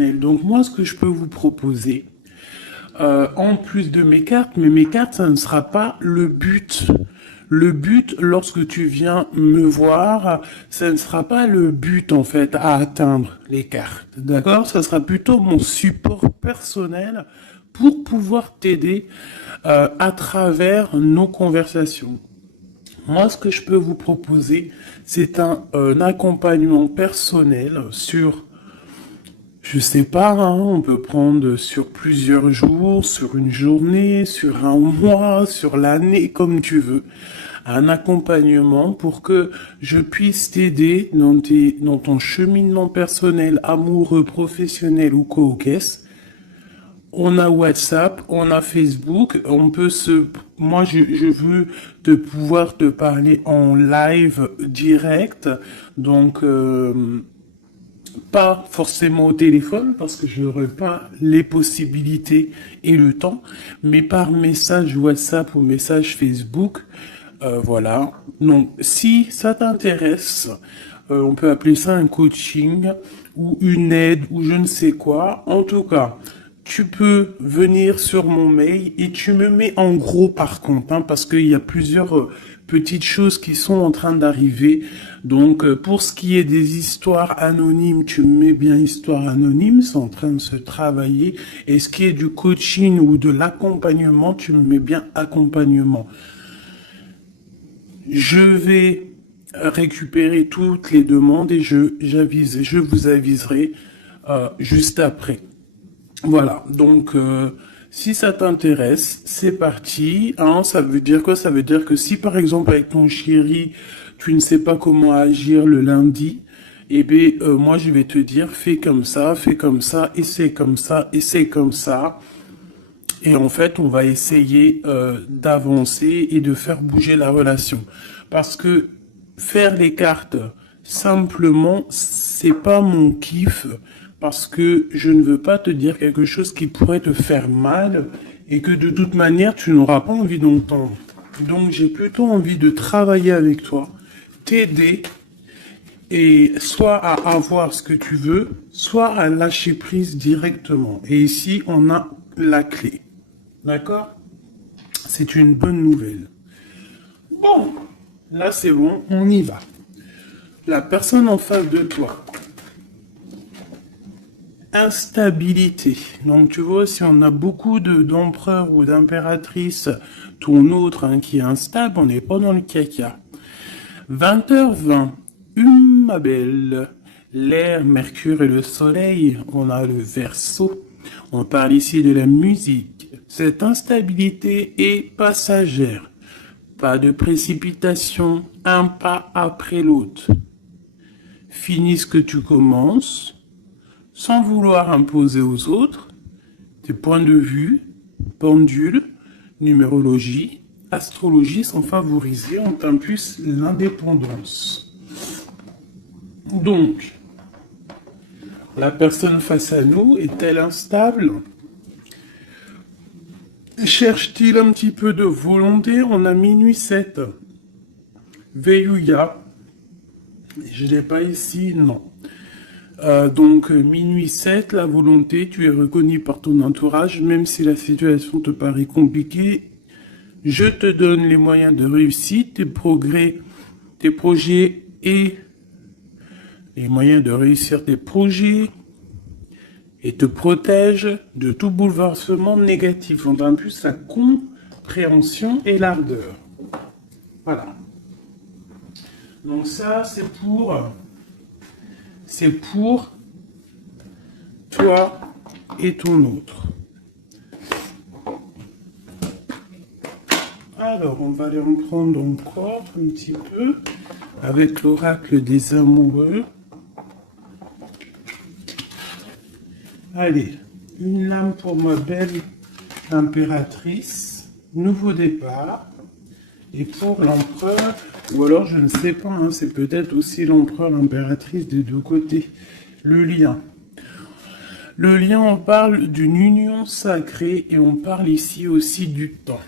personnel. Donc moi, ce que je peux vous proposer, en plus de mes cartes, mais mes cartes, ça ne sera pas le but. Le but, lorsque tu viens me voir, ça ne sera pas le but en fait à atteindre les cartes. D'accord? Ça sera plutôt mon support personnel pour pouvoir t'aider à travers nos conversations. Moi, ce que je peux vous proposer, c'est un accompagnement personnel sur, je sais pas, hein, on peut prendre sur plusieurs jours, sur une journée, sur un mois, sur l'année, comme tu veux. Un accompagnement pour que je puisse t'aider dans ton cheminement personnel, amoureux, professionnel ou co-caisse. On a WhatsApp, on a Facebook, on peut moi je veux pouvoir te parler en live direct, donc pas forcément au téléphone parce que je n'aurai pas les possibilités et le temps, mais par message WhatsApp ou message Facebook, voilà. Donc si ça t'intéresse, on peut appeler ça un coaching ou une aide ou je ne sais quoi. En tout cas, tu peux venir sur mon mail et tu me mets en gros par contre, hein, parce qu'il y a plusieurs petites choses qui sont en train d'arriver. Donc pour ce qui est des histoires anonymes, tu me mets bien histoire anonyme, c'est en train de se travailler. Et ce qui est du coaching ou de l'accompagnement, tu me mets bien accompagnement. Je vais récupérer toutes les demandes et je vous aviserai juste après. Voilà, donc si ça t'intéresse, c'est parti. Hein, ça veut dire quoi? Ça veut dire que si par exemple avec ton chéri, tu ne sais pas comment agir le lundi, eh bien moi je vais te dire fais comme ça, et c'est comme ça, et c'est comme ça. Et en fait, on va essayer d'avancer et de faire bouger la relation. Parce que faire les cartes simplement, c'est pas mon kiff. Parce que je ne veux pas te dire quelque chose qui pourrait te faire mal et que de toute manière, tu n'auras pas envie d'entendre. Donc, j'ai plutôt envie de travailler avec toi, t'aider et soit à avoir ce que tu veux, soit à lâcher prise directement. Et ici, on a la clé. D'accord? C'est une bonne nouvelle. Bon, là c'est bon, on y va. La personne en face de toi. Instabilité. Donc tu vois, si on a beaucoup d'empereurs ou d'impératrices, ton autre hein, qui est instable, on n'est pas dans le caca. 20h20. Ma belle. L'air, Mercure et le Soleil, on a le Verseau. On parle ici de la musique. Cette instabilité est passagère. Pas de précipitation, un pas après l'autre. Finis ce que tu commences, sans vouloir imposer aux autres tes points de vue, pendule, numérologie, astrologie sont favorisés, on t'impulse l'indépendance. Donc, la personne face à nous est-elle instable? Cherche-t-il un petit peu de volonté? On a minuit 7. Veillouya. Je l'ai pas ici, non. Donc, minuit 7, la volonté, tu es reconnu par ton entourage, même si la situation te paraît compliquée. Je te donne les moyens de réussite, tes progrès, tes projets et les moyens de réussir tes projets et te protège de tout bouleversement négatif. On a plus la compréhension et l'ardeur. Voilà. Donc ça, c'est pour toi et ton autre. Alors, on va aller en prendre encore un petit peu avec l'oracle des amoureux. Allez, une lame pour ma belle impératrice, nouveau départ. Et pour l'empereur, ou alors je ne sais pas, hein, c'est peut-être aussi l'empereur, l'impératrice des deux côtés. Le lien. Le lien, on parle d'une union sacrée et on parle ici aussi du temps.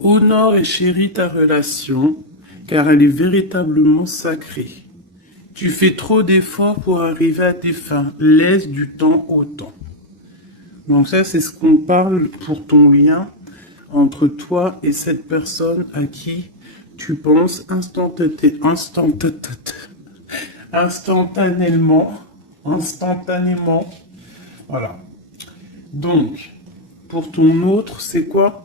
Honore et chéris ta relation, car elle est véritablement sacrée. Tu fais trop d'efforts pour arriver à tes fins. Laisse du temps au temps. Donc ça, c'est ce qu'on parle pour ton lien entre toi et cette personne à qui tu penses instantanément. Voilà. Donc, pour ton autre, c'est quoi?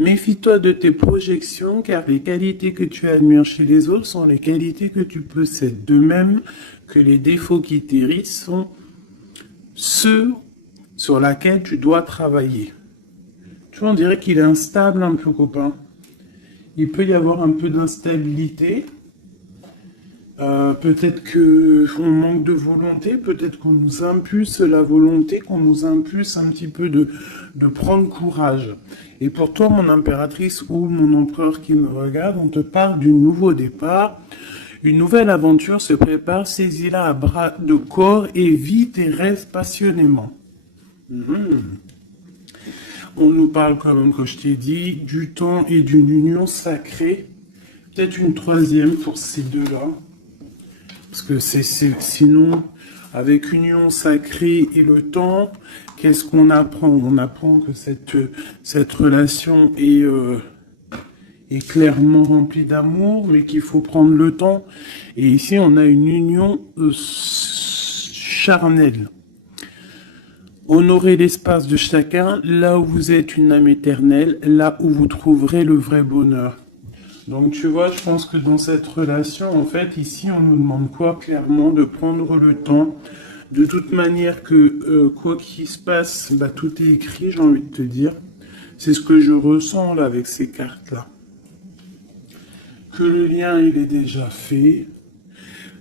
Méfie-toi de tes projections, car les qualités que tu admires chez les autres sont les qualités que tu possèdes. De même que les défauts qui t'irritent sont ceux sur lesquels tu dois travailler. Tu vois, on dirait qu'il est instable un peu, copain. Il peut y avoir un peu d'instabilité. Peut-être qu'on manque de volonté, peut-être qu'on nous impulse la volonté, qu'on nous impulse un petit peu de prendre courage. Et pour toi, mon impératrice ou mon empereur qui me regarde, on te parle d'un nouveau départ. Une nouvelle aventure se prépare, saisis-la à bras de corps et vis tes rêves passionnément. On nous parle quand même, comme je t'ai dit, du temps et d'une union sacrée. Peut-être une troisième pour ces deux-là. Parce que sinon, avec union sacrée et le temps, qu'est-ce qu'on apprend? On apprend que cette relation est clairement remplie d'amour, mais qu'il faut prendre le temps. Et ici, on a une union charnelle. Honorez l'espace de chacun, là où vous êtes une âme éternelle, là où vous trouverez le vrai bonheur. Donc tu vois, je pense que dans cette relation, en fait, ici, on nous demande quoi? Clairement, de prendre le temps. De toute manière que quoi qu'il se passe, bah, tout est écrit, j'ai envie de te dire. C'est ce que je ressens là avec ces cartes-là. Que le lien, il est déjà fait.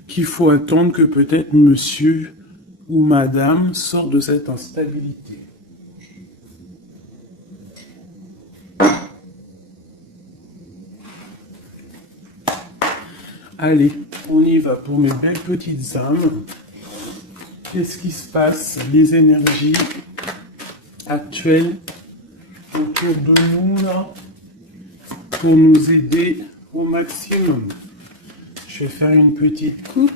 Qu'il faut attendre que peut-être monsieur ou madame sorte de cette instabilité. Allez, on y va pour mes belles petites âmes. Qu'est-ce qui se passe? Les énergies actuelles autour de nous là pour nous aider au maximum. Je vais faire une petite coupe.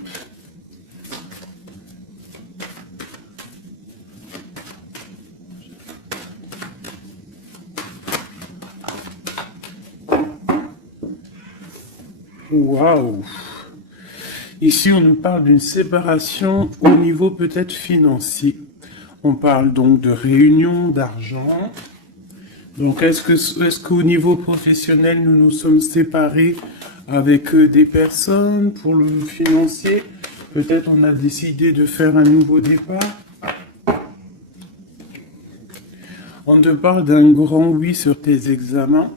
Waouh! Ici, on nous parle d'une séparation au niveau peut-être financier. On parle donc de réunion d'argent. Donc, est-ce qu'au niveau professionnel, nous nous sommes séparés avec des personnes pour le financier? Peut-être on a décidé de faire un nouveau départ. On te parle d'un grand oui sur tes examens,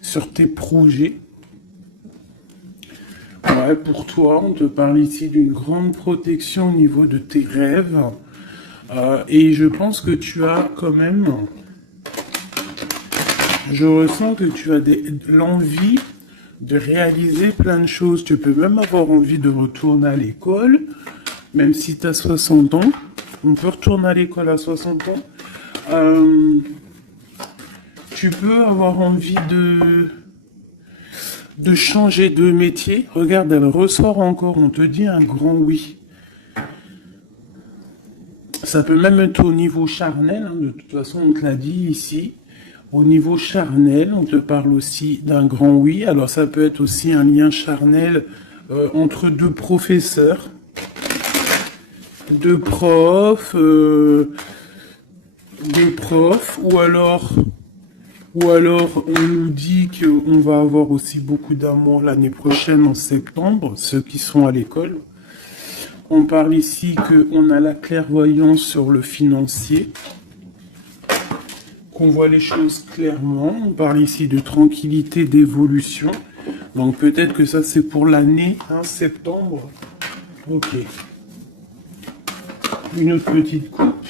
sur tes projets. Ouais, pour toi, on te parle ici d'une grande protection au niveau de tes rêves. Et je pense que tu as quand même... Je ressens que tu as l'envie de réaliser plein de choses. Tu peux même avoir envie de retourner à l'école, même si tu as 60 ans. On peut retourner à l'école à 60 ans. Tu peux avoir envie de changer de métier. Regarde, elle ressort encore, on te dit un grand oui. Ça peut même être au niveau charnel, hein, de toute façon on te l'a dit ici. Au niveau charnel, on te parle aussi d'un grand oui. Alors ça peut être aussi un lien charnel entre deux professeurs, deux profs, ou alors, on nous dit qu'on va avoir aussi beaucoup d'amour l'année prochaine, en septembre, ceux qui sont à l'école. On parle ici qu'on a la clairvoyance sur le financier, qu'on voit les choses clairement. On parle ici de tranquillité, d'évolution. Donc peut-être que ça, c'est pour l'année, hein, septembre. Ok. Une autre petite coupe.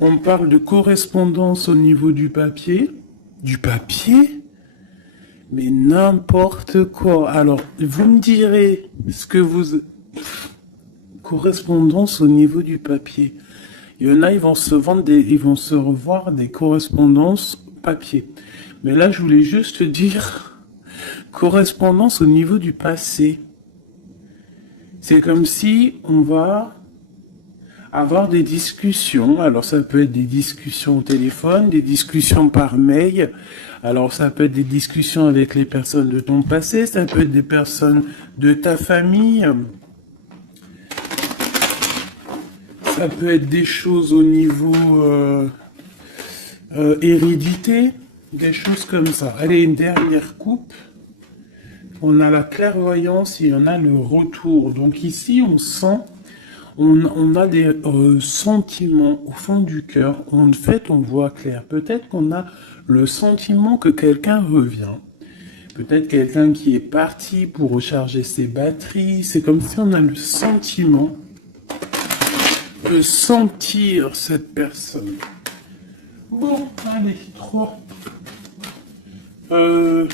On parle de correspondance au niveau du papier. Du papier? Mais n'importe quoi. Alors, vous me direz ce que vous... Correspondance au niveau du papier. Il y en a, ils vont se revoir des correspondances papier. Mais là, je voulais juste dire correspondance au niveau du passé. C'est comme si on va avoir des discussions. Alors ça peut être des discussions au téléphone, des discussions par mail. Alors ça peut être des discussions avec les personnes de ton passé, ça peut être des personnes de ta famille. Ça peut être des choses au niveau hérédité, des choses comme ça. Allez, une dernière coupe. On a la clairvoyance et on a le retour. Donc ici, on sent, on a des sentiments au fond du cœur. En fait, on voit clair. Peut-être qu'on a le sentiment que quelqu'un revient. Peut-être quelqu'un qui est parti pour recharger ses batteries. C'est comme si on a le sentiment de sentir cette personne. Bon, allez, 3.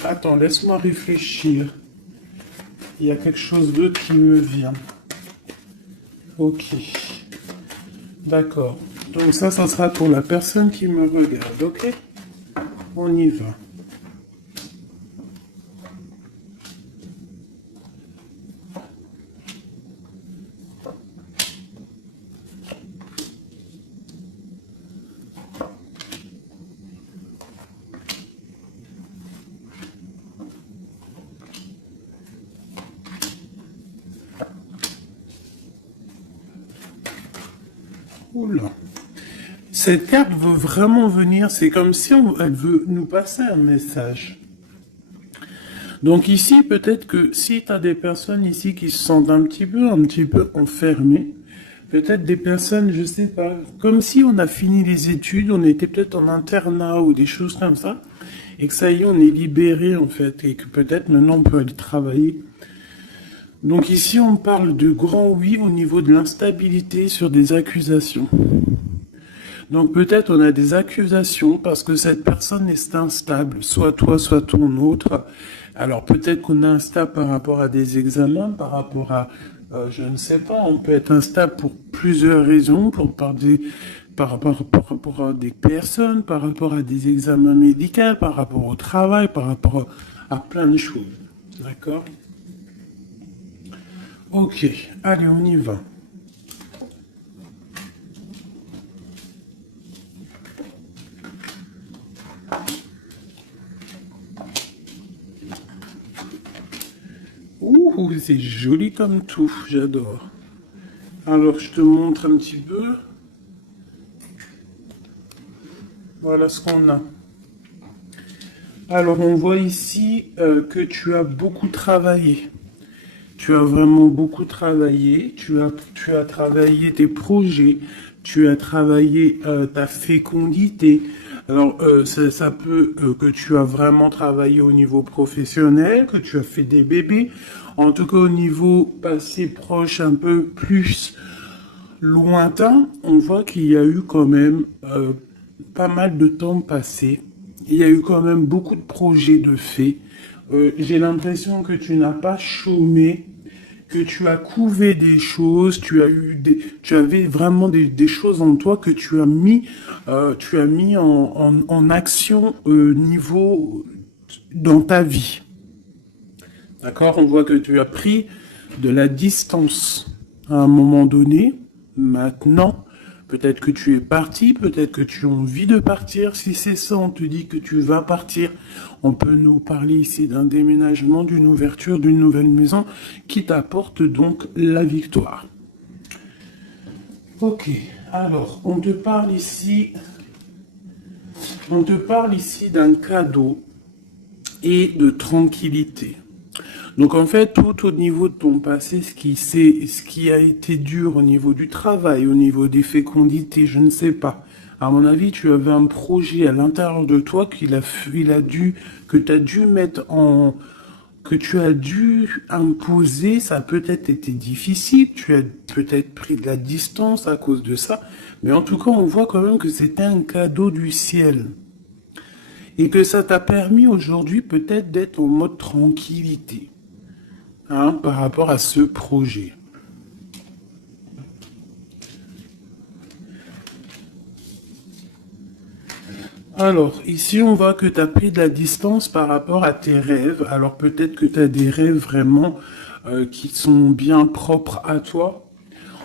Attends, laisse-moi réfléchir. Il y a quelque chose d'autre qui me vient. Ok. D'accord. Donc ça sera pour la personne qui me regarde, ok? On y va. Oula. Cette carte veut vraiment venir, c'est comme si elle veut nous passer un message. Donc ici, peut-être que si tu as des personnes ici qui se sentent un petit peu enfermées, peut-être des personnes, je sais pas, comme si on a fini les études, on était peut-être en internat ou des choses comme ça, et que ça y est, on est libéré en fait, et que peut-être maintenant on peut aller travailler. Donc ici, on parle de grand oui au niveau de l'instabilité sur des accusations. Donc peut-être on a des accusations parce que cette personne est instable, soit toi, soit ton autre. Alors peut-être qu'on est instable par rapport à des examens, par rapport à, je ne sais pas, on peut être instable pour plusieurs raisons, par rapport à des personnes, par rapport à des examens médicaux, par rapport au travail, par rapport à plein de choses. D'accord? Ok, allez, on y va. Ouh, c'est joli comme tout, j'adore. Alors, je te montre un petit peu. Voilà ce qu'on a. Alors, on voit ici que tu as beaucoup travaillé. Tu as vraiment beaucoup travaillé. Tu as travaillé tes projets. Tu as travaillé ta fécondité. Alors, ça peut que tu as vraiment travaillé au niveau professionnel, que tu as fait des bébés. En tout cas, au niveau passé proche, un peu plus lointain, on voit qu'il y a eu quand même pas mal de temps passé. Il y a eu quand même beaucoup de projets de faits. J'ai l'impression que tu n'as pas chômé, que tu as couvé des choses, tu avais vraiment des choses en toi que tu as mis en action niveau dans ta vie. D'accord? On voit que tu as pris de la distance à un moment donné. Maintenant, peut-être que tu es parti, peut-être que tu as envie de partir. Si c'est ça, on te dit que tu vas partir. On peut nous parler ici d'un déménagement, d'une ouverture, d'une nouvelle maison qui t'apporte donc la victoire. Ok, alors, on te parle ici d'un cadeau et de tranquillité. Donc en fait, tout au niveau de ton passé, ce qui a été dur au niveau du travail, au niveau des fécondités, je ne sais pas. À mon avis, tu avais un projet à l'intérieur de toi que tu as dû imposer. Ça a peut-être été difficile. Tu as peut-être pris de la distance à cause de ça. Mais en tout cas, on voit quand même que c'était un cadeau du ciel. Et que ça t'a permis aujourd'hui peut-être d'être en mode tranquillité. Par rapport à ce projet. Alors, ici, on voit que tu as pris de la distance par rapport à tes rêves. Alors, peut-être que tu as des rêves vraiment qui sont bien propres à toi.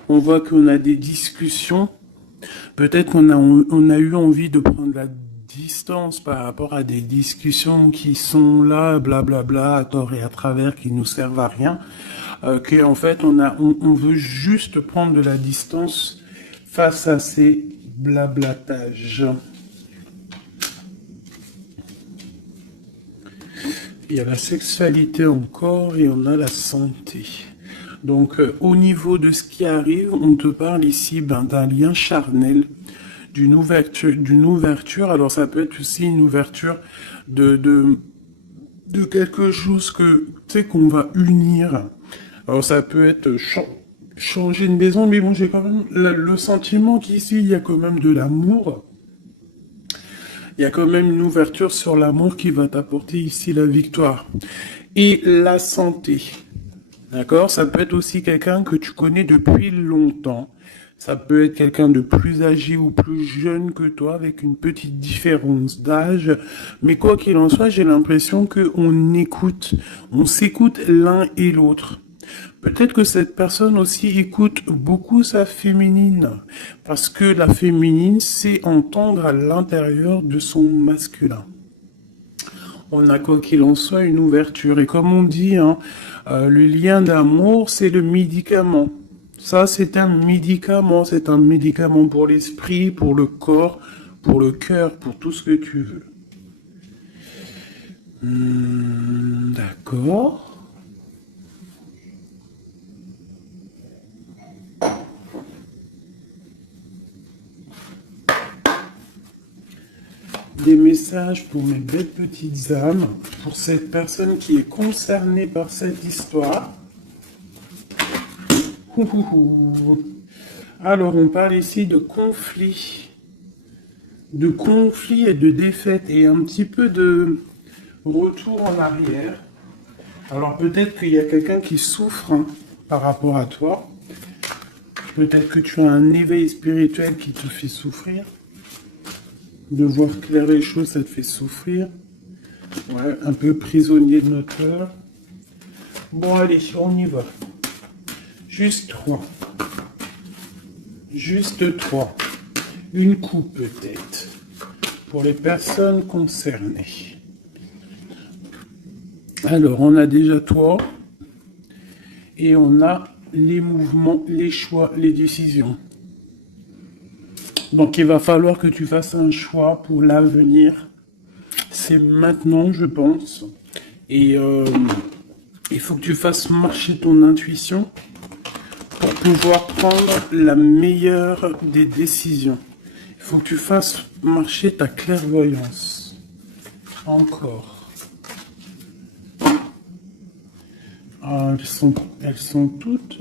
On voit qu'on a des discussions. Peut-être on a eu envie de prendre la distance par rapport à des discussions qui sont là, blablabla, à tort et à travers, qui nous servent à rien. Qu'en fait, on veut juste prendre de la distance face à ces blablatages. Il y a la sexualité encore et on a la santé. Donc, au niveau de ce qui arrive, on te parle ici d'un lien charnel, d'une ouverture. Alors, ça peut être aussi une ouverture de quelque chose que, tu sais, qu'on va unir. Alors, ça peut être changer une maison, mais bon, j'ai quand même le sentiment qu'ici, il y a quand même de l'amour. Il y a quand même une ouverture sur l'amour qui va t'apporter ici la victoire. Et la santé. D'accord? Ça peut être aussi quelqu'un que tu connais depuis longtemps. Ça peut être quelqu'un de plus âgé ou plus jeune que toi, avec une petite différence d'âge. Mais quoi qu'il en soit, j'ai l'impression on s'écoute l'un et l'autre. Peut-être que cette personne aussi écoute beaucoup sa féminine, parce que la féminine sait entendre à l'intérieur de son masculin. On a quoi qu'il en soit une ouverture. Et comme on dit, hein, le lien d'amour, c'est le médicament. Ça, c'est un médicament. C'est un médicament pour l'esprit, pour le corps, pour le cœur, pour tout ce que tu veux. D'accord. Des messages pour mes belles petites âmes, pour cette personne qui est concernée par cette histoire. Alors, on parle ici de conflit et de défaite et un petit peu de retour en arrière. Alors, peut-être qu'il y a quelqu'un qui souffre par rapport à toi. Peut-être que tu as un éveil spirituel qui te fait souffrir. De voir clair les choses, ça te fait souffrir. Ouais, un peu prisonnier de notre cœur. Bon, allez, on y va. Juste 3. Juste 3. Une coupe peut-être. Pour les personnes concernées. Alors, on a déjà toi. Et on a les mouvements, les choix, les décisions. Donc, il va falloir que tu fasses un choix pour l'avenir. C'est maintenant, je pense. Et il faut que tu fasses marcher ton intuition pour pouvoir prendre la meilleure des décisions. Il faut que tu fasses marcher ta clairvoyance. Encore. Ah, elles sont toutes...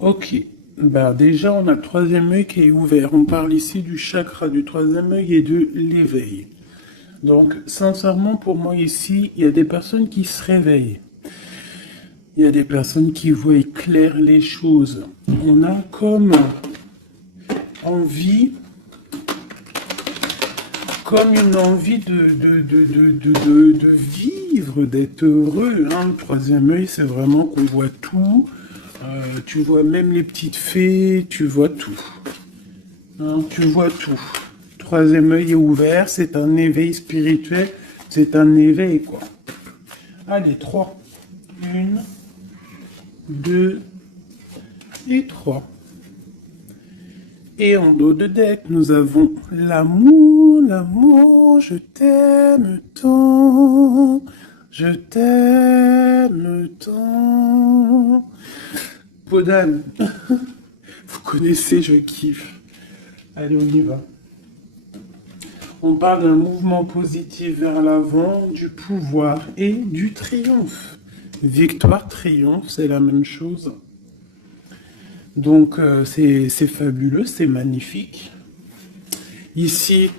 Ok. Bah déjà, on a le troisième œil qui est ouvert. On parle ici du chakra du troisième œil et de l'éveil. Donc, sincèrement, pour moi ici, il y a des personnes qui se réveillent. Il y a des personnes qui voient clair les choses. On a comme envie, comme une envie de vivre, d'être heureux. Hein. Le troisième œil, c'est vraiment qu'on voit tout. Tu vois même les petites fées, tu vois tout. Hein, tu vois tout. Troisième œil est ouvert, c'est un éveil spirituel, c'est un éveil quoi. Allez, 3. 1, 2 et 3. Et en dos de deck, nous avons l'amour, l'amour, je t'aime tant, je t'aime tant. Podane, vous connaissez, je kiffe. Allez, on y va. On parle d'un mouvement positif vers l'avant, du pouvoir et du triomphe. Victoire, triomphe, c'est la même chose. Donc, c'est fabuleux, c'est magnifique. Ici,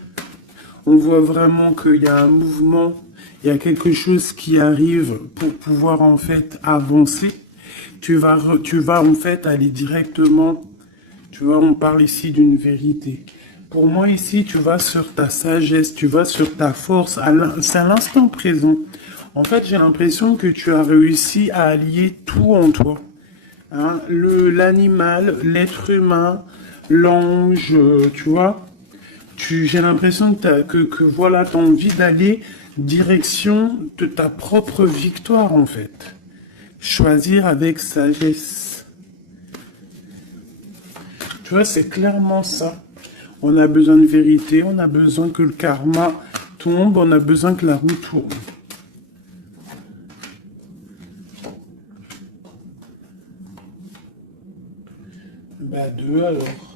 on voit vraiment qu'il y a un mouvement, il y a quelque chose qui arrive pour pouvoir en fait avancer. Tu vas en fait aller directement, tu vois, on parle ici d'une vérité. Pour moi ici, tu vas sur ta sagesse, tu vas sur ta force, c'est à l'instant présent. En fait, j'ai l'impression que tu as réussi à allier tout en toi. Hein, l'animal, l'être humain, l'ange, tu vois. J'ai l'impression que voilà, tu as envie d'aller direction de ta propre victoire, en fait. Choisir avec sagesse. Tu vois, c'est clairement ça. On a besoin de vérité, on a besoin que le karma tombe, on a besoin que la roue tourne. Bah, deux alors.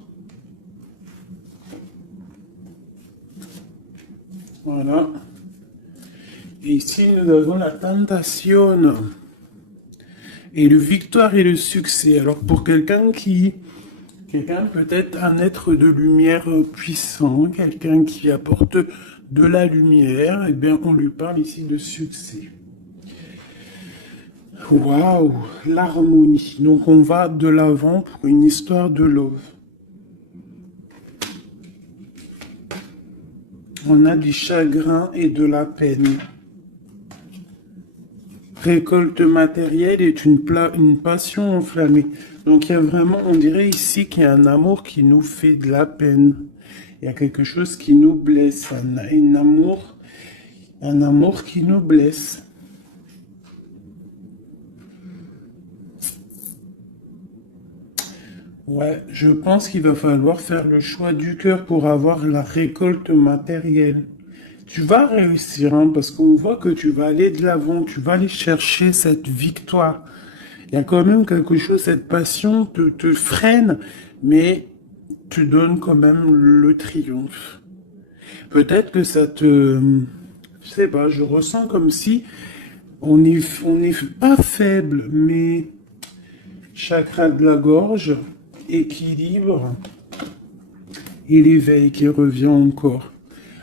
Voilà. Et ici, nous avons la tentation. Et le victoire et le succès. Alors, pour quelqu'un peut-être un être de lumière puissant, quelqu'un qui apporte de la lumière, eh bien, on lui parle ici de succès. Waouh, l'harmonie. Donc, on va de l'avant pour une histoire de love. On a du chagrin et de la peine. Récolte matérielle est une passion enflammée. Donc il y a vraiment, on dirait ici qu'il y a un amour qui nous fait de la peine. Il y a quelque chose qui nous blesse, un amour qui nous blesse. Ouais, je pense qu'il va falloir faire le choix du cœur pour avoir la récolte matérielle. Tu vas réussir, hein, parce qu'on voit que tu vas aller de l'avant, tu vas aller chercher cette victoire. Il y a quand même quelque chose, cette passion te freine, mais tu donnes quand même le triomphe. Peut-être que ça te... Je sais pas, je ressens comme si on est pas faible, mais chakra de la gorge, équilibre, et l'éveil qui revient encore.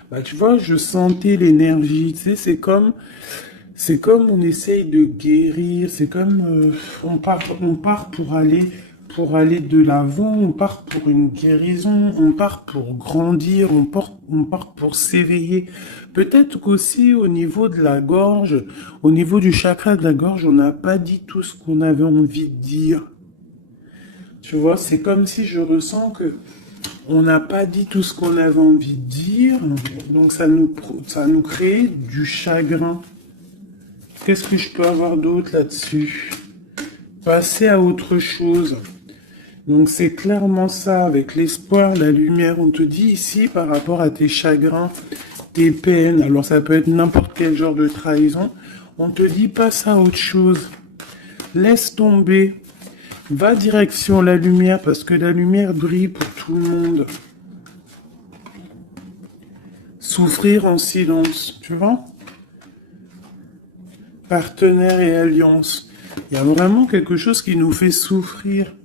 Bah, tu vois, je sentais l'énergie, tu sais, c'est comme on essaye de guérir, c'est comme on part pour aller de l'avant, on part pour une guérison, on part pour grandir, on part pour s'éveiller. Peut-être qu'aussi au niveau de la gorge, au niveau du chakra de la gorge, on n'a pas dit tout ce qu'on avait envie de dire. Tu vois, c'est comme si je ressens que on n'a pas dit tout ce qu'on avait envie de dire, donc ça nous crée du chagrin. Qu'est-ce que je peux avoir d'autre là-dessus? Passer à autre chose. Donc c'est clairement ça, avec l'espoir, la lumière. On te dit ici, par rapport à tes chagrins, tes peines, alors ça peut être n'importe quel genre de trahison, on te dit passe à autre chose. Laisse tomber. Va direction la lumière, parce que la lumière brille pour tout le monde. Souffrir en silence, tu vois? Partenaire et alliance. Il y a vraiment quelque chose qui nous fait souffrir.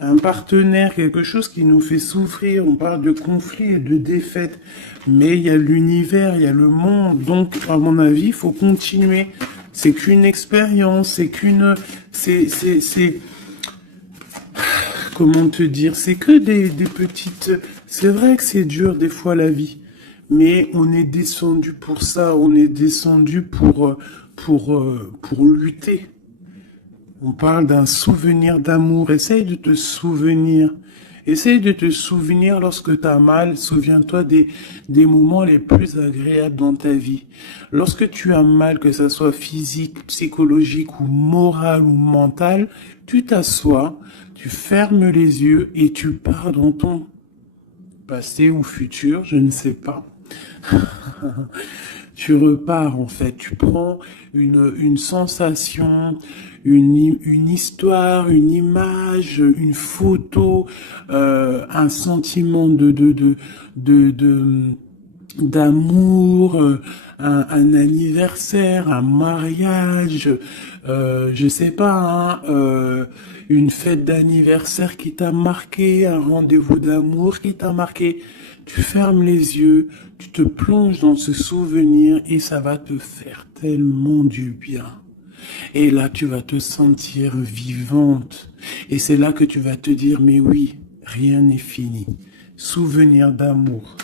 Un partenaire, quelque chose qui nous fait souffrir. On parle de conflit et de défaite. Mais il y a l'univers, il y a le monde. Donc, à mon avis, il faut continuer. C'est qu'une expérience, comment te dire, c'est que des petites... C'est vrai que c'est dur des fois la vie, mais on est descendu pour ça, on est descendu pour lutter. On parle d'un souvenir d'amour, essaye de te souvenir. Essaye de te souvenir lorsque tu as mal, souviens-toi des moments les plus agréables dans ta vie. Lorsque tu as mal, que ça soit physique, psychologique ou moral ou mental, tu t'assois, tu fermes les yeux et tu pars dans ton passé ou futur, je ne sais pas. Tu repars en fait, tu prends une sensation, une histoire, une image, une photo, un sentiment d'amour, un anniversaire, un mariage, je sais pas, hein, une fête d'anniversaire qui t'a marqué, un rendez-vous d'amour qui t'a marqué. Tu fermes les yeux, tu te plonges dans ce souvenir et ça va te faire tellement du bien. Et là, tu vas te sentir vivante. Et c'est là que tu vas te dire, mais oui, rien n'est fini. Souvenir d'amour.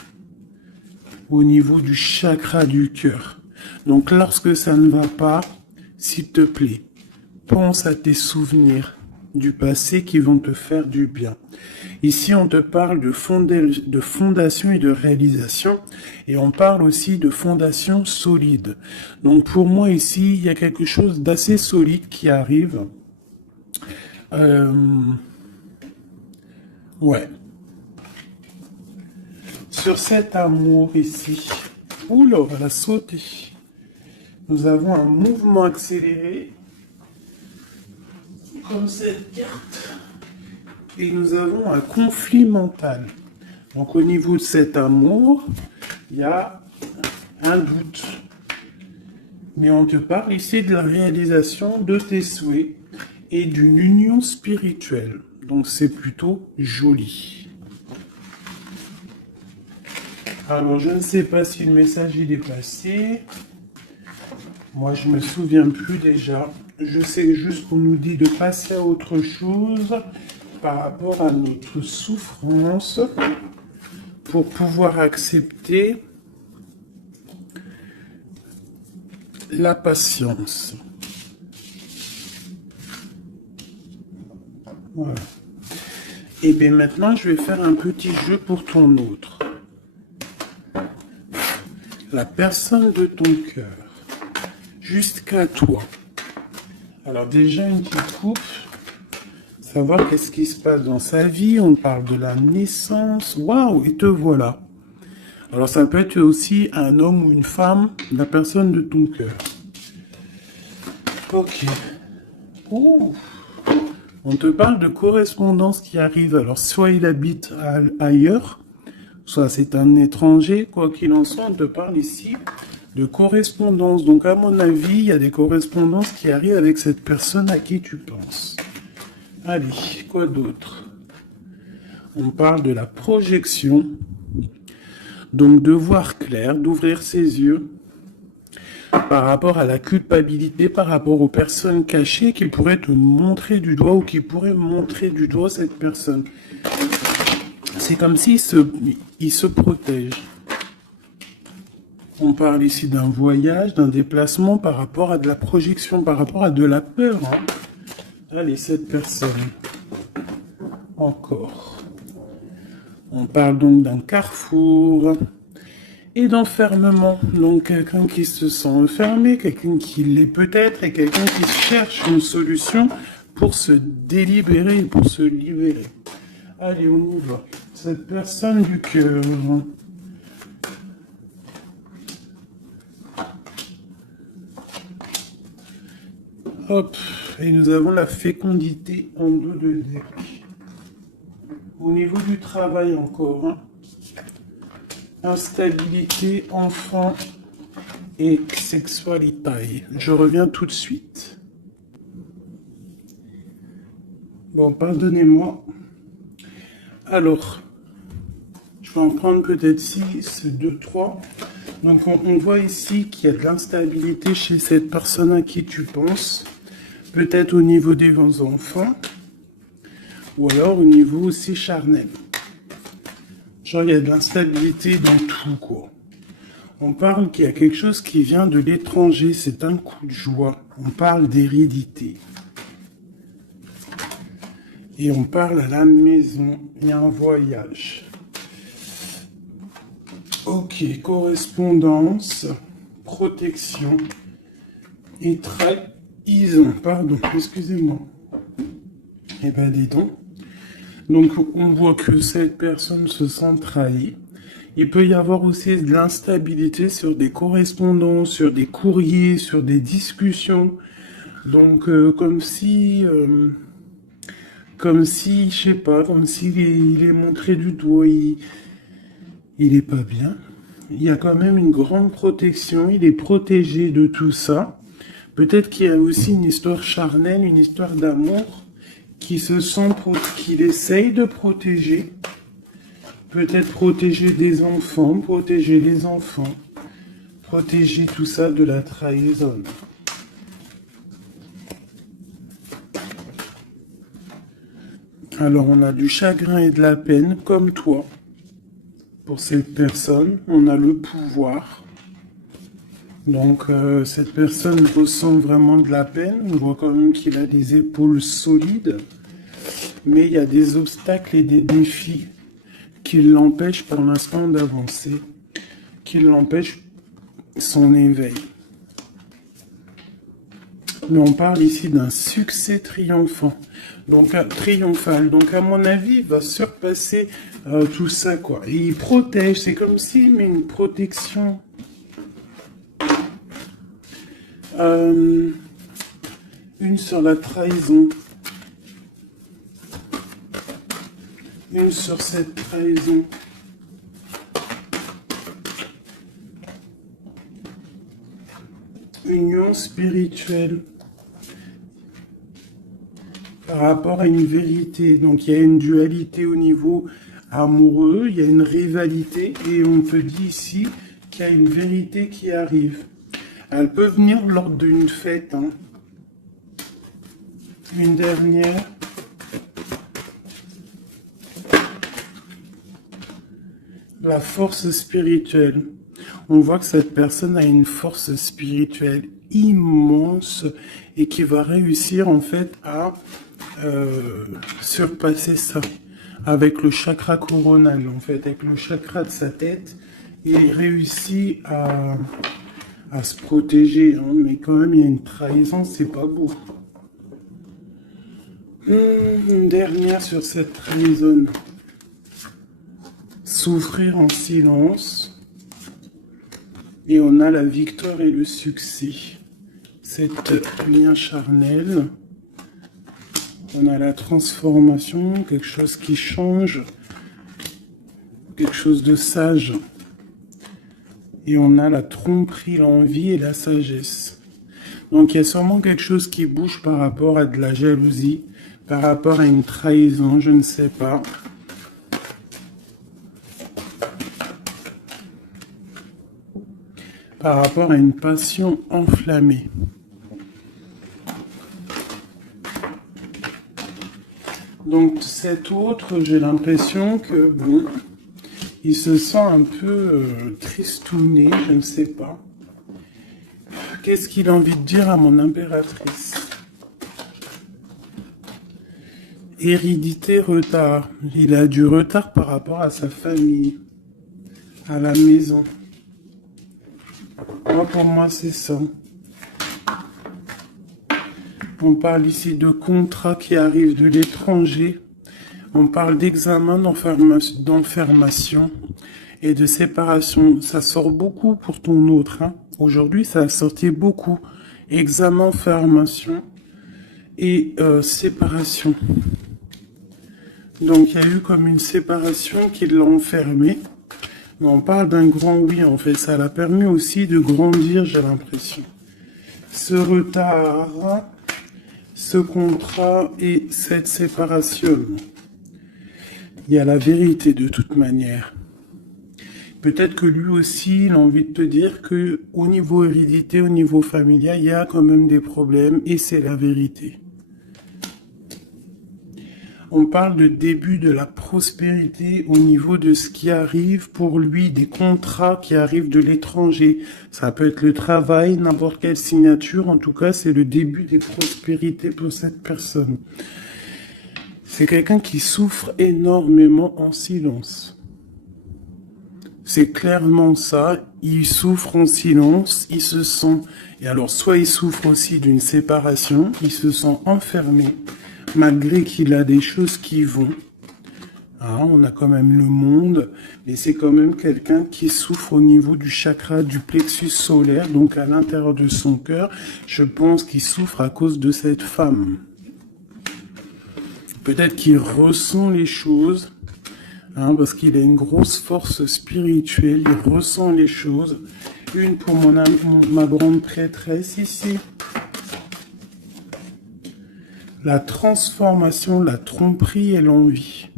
Au niveau du chakra du cœur. Donc lorsque ça ne va pas, s'il te plaît, pense à tes souvenirs du passé qui vont te faire du bien. Ici, on te parle de fondation et de réalisation, et on parle aussi de fondation solide. Donc pour moi ici, il y a quelque chose d'assez solide qui arrive. Ouais. Sur cet amour ici, oula, elle a sauté. Nous avons un mouvement accéléré, comme cette carte, et nous avons un conflit mental. Donc au niveau de cet amour, il y a un doute. Mais on te parle ici de la réalisation de tes souhaits et d'une union spirituelle. Donc c'est plutôt joli. Alors je ne sais pas si le message il est passé. Moi je me souviens plus déjà. Je sais juste qu'on nous dit de passer à autre chose par rapport à notre souffrance pour pouvoir accepter la patience. Voilà. Et bien maintenant, je vais faire un petit jeu pour ton autre. La personne de ton cœur. Jusqu'à toi. Alors déjà, une petite coupe. Savoir qu'est-ce qui se passe dans sa vie. On parle de la naissance. Waouh, et te voilà. Alors ça peut être aussi un homme ou une femme, la personne de ton cœur. Ok. Ouh. On te parle de correspondance qui arrive. Alors soit il habite ailleurs, soit c'est un étranger. Quoi qu'il en soit, on te parle ici de correspondance. Donc à mon avis, il y a des correspondances qui arrivent avec cette personne à qui tu penses. Allez, quoi d'autre? On parle de la projection. Donc de voir clair, d'ouvrir ses yeux par rapport à la culpabilité, par rapport aux personnes cachées qui pourraient te montrer du doigt ou qui pourraient montrer du doigt cette personne. C'est comme s'il se protège. On parle ici d'un voyage, d'un déplacement par rapport à de la projection, par rapport à de la peur. Hein. Allez, cette personne. Encore. On parle donc d'un carrefour et d'enfermement. Donc quelqu'un qui se sent enfermé, quelqu'un qui l'est peut-être, et quelqu'un qui cherche une solution pour se délibérer, pour se libérer. Allez, on y va. Cette personne du cœur. Hop, et nous avons la fécondité en dos de deck. Au niveau du travail encore, hein. Instabilité, enfant et sexualité. Je reviens tout de suite. Bon, pardonnez-moi. Alors, je vais en prendre peut-être 6, 2, 3. Donc, on voit ici qu'il y a de l'instabilité chez cette personne à qui tu penses. Peut-être au niveau des enfants. Ou alors au niveau aussi charnel. Genre, il y a de l'instabilité dans tout, quoi. On parle qu'il y a quelque chose qui vient de l'étranger. C'est un coup de joie. On parle d'hérédité. Et on parle à la maison. Il y a un voyage. Ok, correspondance, protection et trahison. Pardon, excusez-moi. Eh ben, dis donc. Donc, on voit que cette personne se sent trahie. Il peut y avoir aussi de l'instabilité sur des correspondances, sur des courriers, sur des discussions. Donc, comme si, je sais pas, comme s'il il est montré du doigt, il est pas bien. Il y a quand même une grande protection, il est protégé de tout ça. Peut-être qu'il y a aussi une histoire charnelle, une histoire d'amour qu'il essaye de protéger. Peut-être protéger des enfants, protéger les enfants, protéger tout ça de la trahison. Alors on a du chagrin et de la peine, comme toi. Pour cette personne, on a le pouvoir. Donc, cette personne ressent vraiment de la peine. On voit quand même qu'il a des épaules solides. Mais il y a des obstacles et des défis qui l'empêchent pour l'instant d'avancer, qui l'empêchent son éveil. Mais on parle ici d'un succès triomphant, donc triomphal. Donc à mon avis, il va surpasser tout ça, quoi. Et il protège, c'est comme s'il met une protection. Une sur la trahison. Une sur cette trahison. Union spirituelle. Par rapport à une vérité. Donc il y a une dualité au niveau amoureux, il y a une rivalité et on te dit ici qu'il y a une vérité qui arrive. Elle peut venir lors d'une fête. Hein. Une dernière. La force spirituelle. On voit que cette personne a une force spirituelle immense et qui va réussir en fait à surpasser ça avec le chakra coronal, en fait, avec le chakra de sa tête. Il réussit à se protéger, hein, mais quand même il y a une trahison, c'est pas beau. Une dernière sur cette trahison. Souffrir en silence. Et on a la victoire et le succès. Cet lien charnel. On a la transformation, quelque chose qui change. Quelque chose de sage. Et on a la tromperie, l'envie et la sagesse. Donc il y a sûrement quelque chose qui bouge par rapport à de la jalousie, par rapport à une trahison, je ne sais pas. Par rapport à une passion enflammée. Donc cet autre, j'ai l'impression que, bon, il se sent un peu tristouné, je ne sais pas. Qu'est-ce qu'il a envie de dire à mon impératrice? Hérédité, retard. Il a du retard par rapport à sa famille, à la maison. Moi, pour moi, c'est ça. On parle ici de contrats qui arrivent de l'étranger. On parle d'examen, d'enfermation et de séparation. Ça sort beaucoup pour ton autre. Hein. Aujourd'hui, ça a sorti beaucoup. Examen, enfermation et séparation. Donc, il y a eu comme une séparation qui l'a enfermé. Mais on parle d'un grand oui, en fait. Ça l'a permis aussi de grandir, j'ai l'impression. Ce retard, ce contrat et cette séparation. Il y a la vérité de toute manière. Peut-être que lui aussi, il a envie de te dire que au niveau hérédité, au niveau familial, il y a quand même des problèmes et c'est la vérité. On parle de début de la prospérité au niveau de ce qui arrive pour lui, des contrats qui arrivent de l'étranger. Ça peut être le travail, n'importe quelle signature. En tout cas, c'est le début des prospérités pour cette personne. C'est quelqu'un qui souffre énormément en silence. C'est clairement ça. Il souffre en silence. Il se sent... Et alors, soit il souffre aussi d'une séparation. Il se sent enfermé. Malgré qu'il a des choses qui vont. Hein, on a quand même le monde, mais c'est quand même quelqu'un qui souffre au niveau du chakra du plexus solaire, donc à l'intérieur de son cœur. Je pense qu'il souffre à cause de cette femme. Peut-être qu'il ressent les choses, hein, parce qu'il a une grosse force spirituelle, il ressent les choses. Une pour ma grande prêtresse ici. La transformation, la tromperie et l'envie.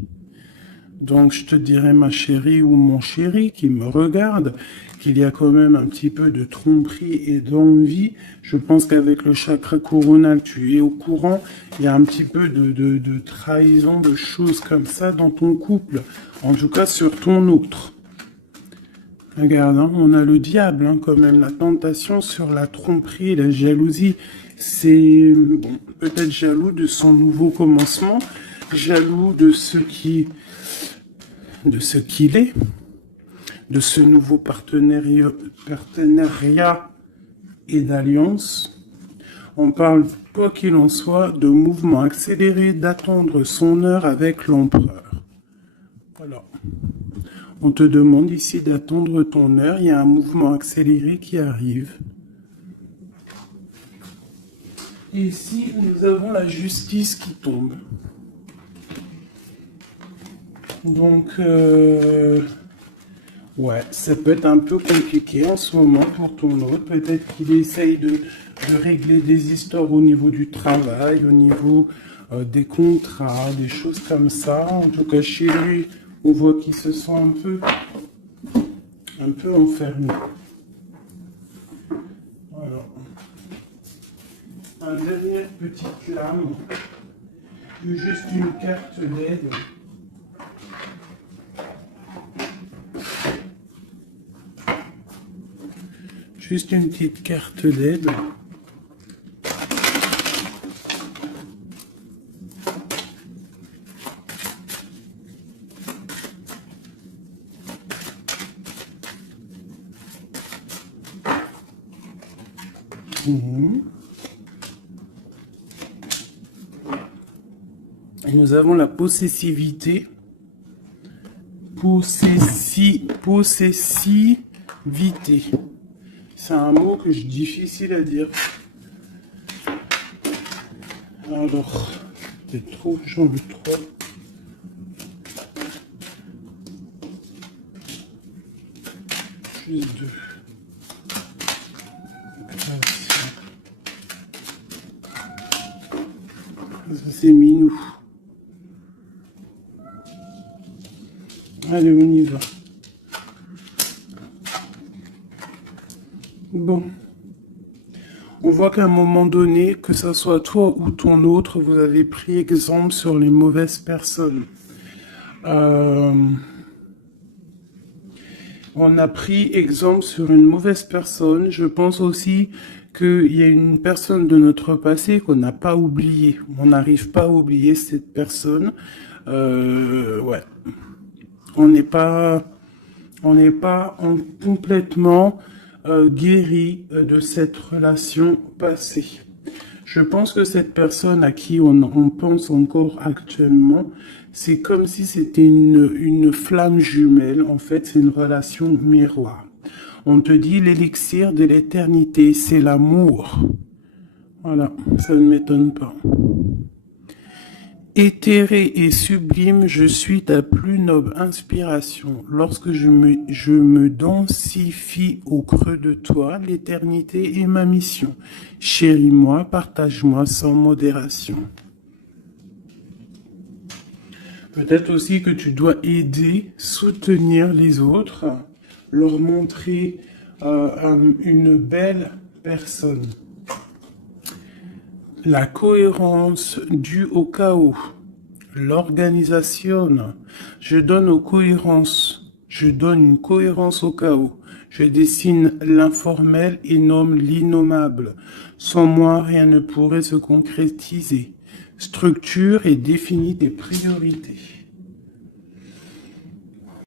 Donc je te dirais ma chérie ou mon chéri qui me regarde, qu'il y a quand même un petit peu de tromperie et d'envie. Je pense qu'avec le chakra coronal, tu es au courant. Il y a un petit peu de trahison, de choses comme ça dans ton couple. En tout cas sur ton autre. Regarde, hein, on a le diable, hein, quand même, la tentation sur la tromperie, la jalousie. C'est bon, peut-être jaloux de son nouveau commencement, jaloux de ce qu'il est, de ce nouveau partenariat et d'alliance. On parle, quoi qu'il en soit, de mouvement accéléré, d'attendre son heure avec l'empereur. Voilà. On te demande ici d'attendre ton heure. Il y a un mouvement accéléré qui arrive. Et ici, nous avons la justice qui tombe. Donc, ouais, ça peut être un peu compliqué en ce moment pour ton autre. Peut-être qu'il essaye de régler des histoires au niveau du travail, au niveau des contrats, des choses comme ça. En tout cas, chez lui, on voit qu'il se sent un peu enfermé. Voilà. Un dernière petite lame. Juste une carte d'aide. Juste une petite carte d'aide. Et nous avons la possessivité. Possessivité. C'est un mot que je difficile à dire. Alors, c'est trop, j'en veux trop. Juste deux. Ça c'est minou. Allez, on y va. Bon. On voit qu'à un moment donné, que ce soit toi ou ton autre, vous avez pris exemple sur les mauvaises personnes. On a pris exemple sur une mauvaise personne. Je pense aussi qu'il y a une personne de notre passé qu'on n'a pas oubliée. On n'arrive pas à oublier cette personne. Ouais. On n'est pas complètement guéri de cette relation passée. Je pense que cette personne à qui on pense encore actuellement, c'est comme si c'était une flamme jumelle. En fait, c'est une relation miroir. On te dit l'élixir de l'éternité, c'est l'amour. Voilà, ça ne m'étonne pas. Éthéré et sublime, je suis ta plus noble inspiration. Lorsque je me densifie au creux de toi, l'éternité est ma mission. Chéris-moi, partage-moi sans modération. Peut-être aussi que tu dois aider, soutenir les autres, leur montrer une belle personne. La cohérence due au chaos. L'organisation. Je donne aux cohérences. Je donne une cohérence au chaos. Je dessine l'informel et nomme l'innommable. Sans moi, rien ne pourrait se concrétiser. Structure et définis tes priorités.